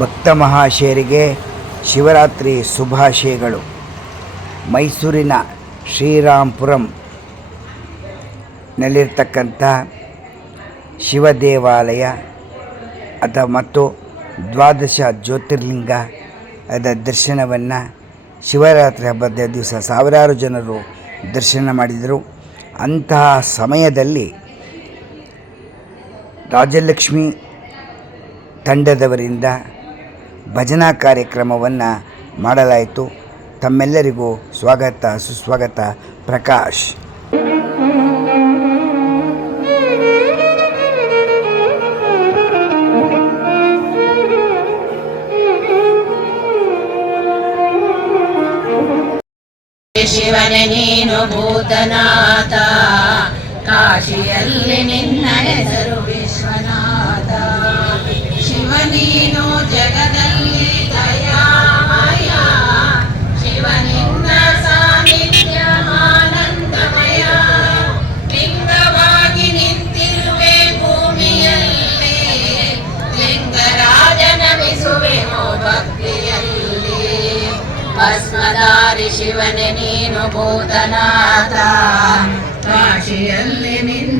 ಭಕ್ತ ಮಹಾಶಯರಿಗೆ ಶಿವರಾತ್ರಿ ಶುಭಾಶಯಗಳು. ಮೈಸೂರಿನ ಶ್ರೀರಾಂಪುರಂ ನಲ್ಲಿರ್ತಕ್ಕಂಥ ಶಿವ ದೇವಾಲಯ ಅಥ ಮತ್ತು ದ್ವಾದಶ ಜ್ಯೋತಿರ್ಲಿಂಗ ಅದ ದರ್ಶನವನ್ನು ಶಿವರಾತ್ರಿ ಹಬ್ಬದ ದಿವಸ ಸಾವಿರಾರು ಜನರು ದರ್ಶನ ಮಾಡಿದರು. ಅಂತಹ ಸಮಯದಲ್ಲಿ ರಾಜಲಕ್ಷ್ಮಿ ತಂಡದವರಿಂದ ಭಜನಾ ಕಾರ್ಯಕ್ರಮವನ್ನು ಮಾಡಲಾಯಿತು. ತಮ್ಮೆಲ್ಲರಿಗೂ ಸ್ವಾಗತ ಸುಸ್ವಾಗತ ಪ್ರಕಾಶ್. ಶಿವನೆ ನೀನು ಭೂತನಾಥ ಕಾಶಿಯಲ್ಲಿ ನಿನ್ನ ಹೆಸರು ಭಸ್ಮಧಾರಿ ಶಿವನೇ ನೀನು ಭೂತನಾಥ. ಕಾಶಿಯಲ್ಲಿ ನಿನ್ನ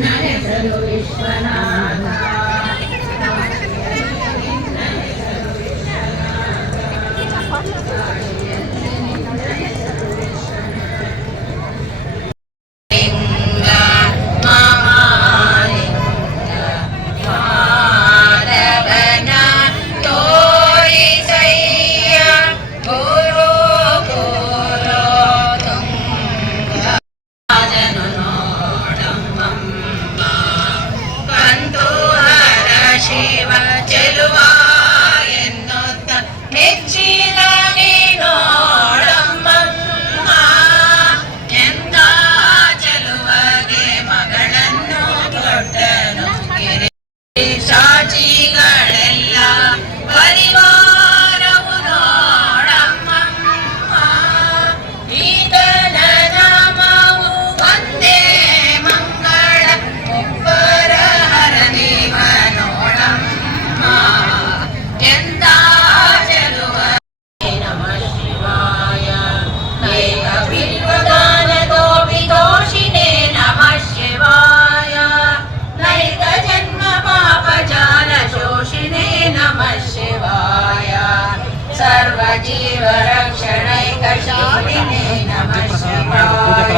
सर्वजीवरक्षणैकशीलिने नमः शिवाय।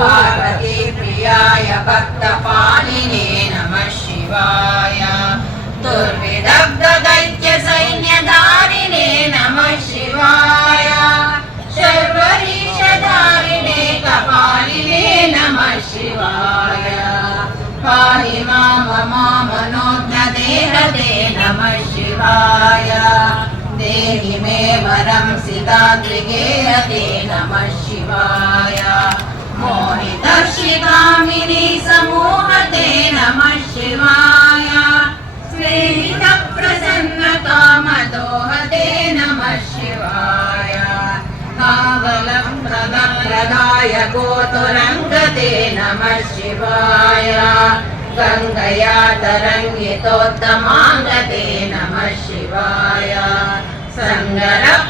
पार्वतीप्रियाय भक्तपालिने नमः शिवाय। दुर्विदग्धदैत्यसैन्यधारिणे नमः शिवाय। दत्ताद्रिगे रते नमः शिवाय मोहितशिकामिनि समूहते नमः शिवाय स्नेहितप्रसन्नकामदोहते नमः शिवाय कावलं प्रदप्रदाय गोतुरङ्गते नमः शिवाय गङ्गया तरङ्गितोत्तमाङ्गते नमः शिवाय सङ्गरप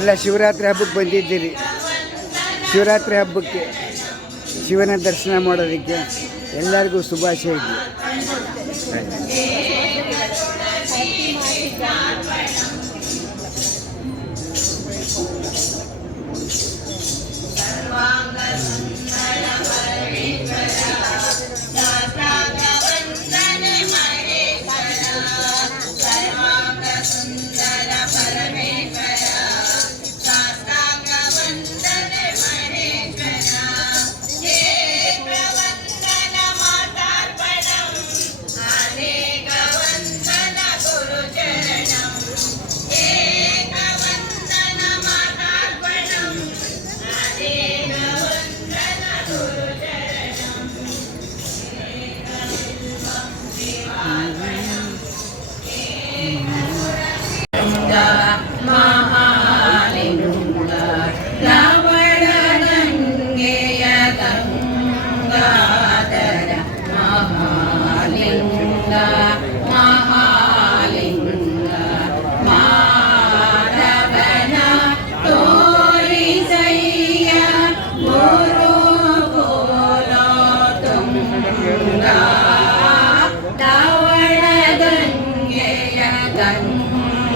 ಎಲ್ಲ ಶಿವರಾತ್ರಿ ಹಬ್ಬಕ್ಕೆ ಬಂದಿದ್ದೀರಿ. ಶಿವರಾತ್ರಿ ಹಬ್ಬಕ್ಕೆ ಶಿವನ ದರ್ಶನ ಮಾಡೋದಕ್ಕೆ ಎಲ್ಲರಿಗೂ ಶುಭಾಶಯ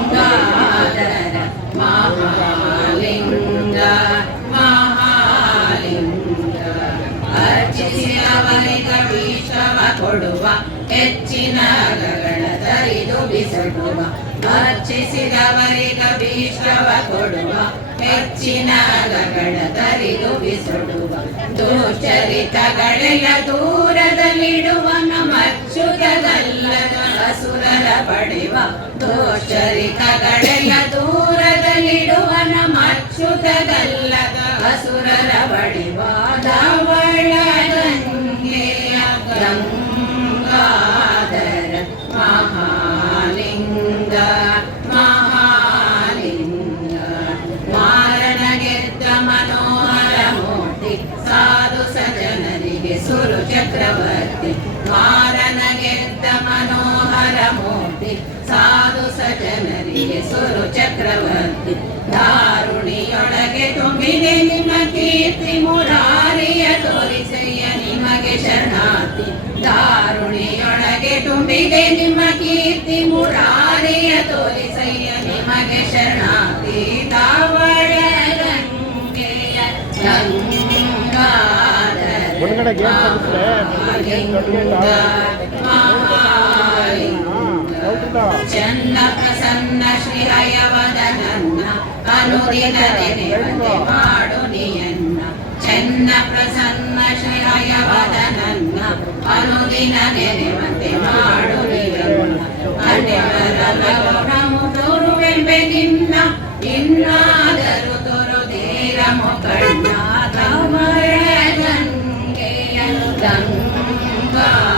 ಗಂಗಾಧರ ಮಹಾಲಿಂಗ ಮಹಾಲಿಂಗ ಅರ್ಚಿಸಿ ಅವರಿಗ ವಿಷವ ಕೊಡುವ ಹೆಚ್ಚಿನ ಗಗಣ ತರಿದು ಬಿಸಡುವ ಅರ್ಚಿಸಿದವರಿಗ ಭೀಷ್ಟವ ಕೊಡುವ, ಹೆಚ್ಚಿನ ಗಗನ ತರಿದು ಬಿಸಡುವ, ದುಶ್ಚರಿತಗಳೆಲ್ಲ ದೂರದಲ್ಲಿಡುವ ನಮಚ್ಚುತದಲ್ಲದ ಅಸುರರ ಪಡೆಯುವ ದುಶ್ಚರಿತಗಳೆಲ್ಲ ದೂರದಲ್ಲಿಡುವ ನಮಚ್ಚುತದಲ್ಲದ ತುಂಬಿದೆ ನಿಮ್ಮ ಕೀರ್ತಿ ಮುರಾರಿಯ ತೋರಿಸಯ್ಯ ನಿಮಗೆ ಶರಣಾರ್ಥಿ ದಾರುಣಿಯೊಳಗೆ ತುಂಬಿದೆ ನಿಮ್ಮ ಕೀರ್ತಿ ಮುರಾರಿಯ ತೋರಿಸಯ್ಯ ನಿಮಗೆ ಶರಣಾರ್ಥಿ ದಾವಳ ಗಂಗೆಯ ಗಂಗಾಧರ ಒಳಗಡೆ ಚನ್ನ ಪ್ರಸನ್ನ ಶ್ರೀ ಹಯವದನನ್ನ ಅನುದಿನ ನೆನೆವಂತೆ ಮಾಡು ನೀಯನ್ನ ಚೆನ್ನ ಪ್ರಸನ್ನ ಶ್ರೀ ಹಯವದನನ್ನ ಅನುದಿನ ನೆನೆವಂತೆ ಮಾಡು ನೀಯನ್ನ ಅನ್ಯವರಲ್ಲವನಮು ತೋರುವೆಂಬೆ ನಿನ್ನ ಇನ್ನಾದರೂ ತೋರುದೇರ ಮುಖಣ್ಣ ಕಮಲ ಗಂಗೆಯ ಗಂಗಾಧರ